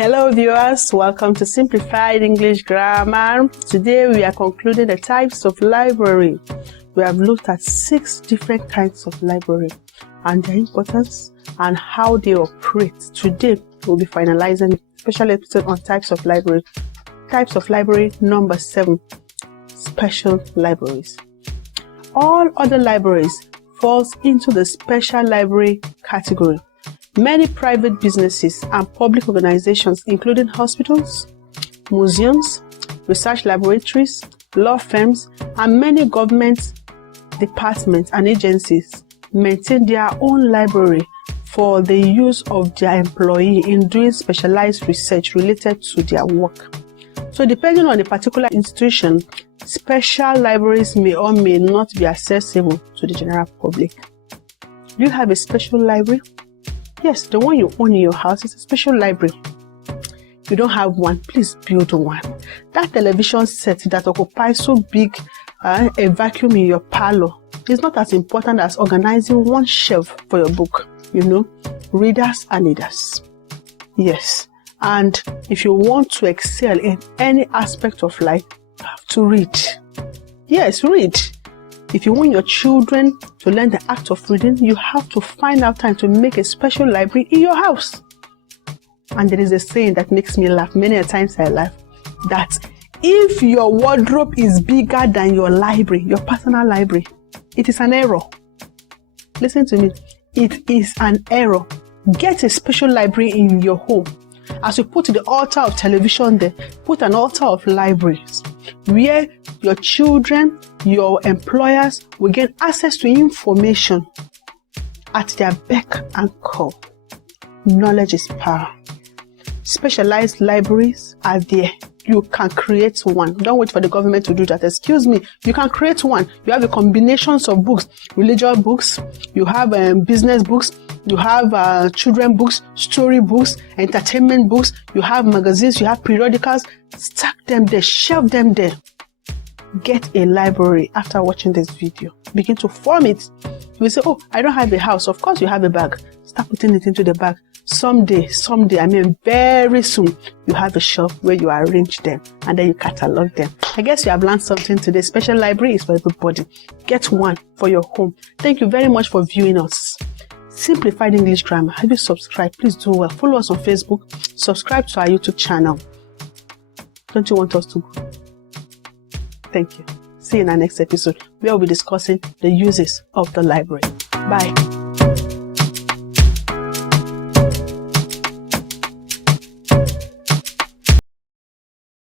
Hello viewers, welcome to Simplified English Grammar. Today we are concluding the types of library. We have looked at 6 different kinds of library and their importance and how they operate. Today we'll be finalizing a special episode on types of library. Types of library number 7, special libraries. All other libraries falls into the special library category. Many private businesses and public organizations, including hospitals, museums, research laboratories, law firms, and many government departments and agencies maintain their own library for the use of their employee in doing specialized research related to their work. So depending on the particular institution, special libraries may or may not be accessible to the general public. Do you have a special library? Yes, the one you own in your house is a special library. If you don't have one, please build one. That television set that occupies so big a vacuum in your parlor is not as important as organizing one shelf for your book. Readers are leaders. Yes, and if you want to excel in any aspect of life, you have to read. Yes, read. If you want your children to learn the act of reading, you have to find out time to make a special library in your house. And there is a saying that makes me laugh. Many a times I laugh. That if your wardrobe is bigger than your library, your personal library, it is an error. Listen to me. It is an error. Get a special library in your home. As you put the altar of television there, put an altar of libraries where your children, your employers will get access to information at their beck and call. Knowledge is power. Specialized libraries are there. You can create one. Don't wait for the government to do that. Excuse me. You can create one. You have a combinations of books, religious books, you have business books, you have children books, story books, entertainment books, you have magazines, you have periodicals. Stack them there, shelve them there. Get a library after watching this video. Begin to form it. You will say, oh, I don't have a house. Of course you have a bag. Start putting it into the bag. Someday, very soon, you have a shelf where you arrange them and then you catalog them. I guess you have learned something today. Special library is for everybody. Get one for your home. Thank you very much for viewing us. Simplified English Grammar. Have you subscribed? Please do well. Follow us on Facebook. Subscribe to our YouTube channel. Don't you want us to grow? Thank you. See you in our next episode where we'll be discussing the uses of the library. Bye.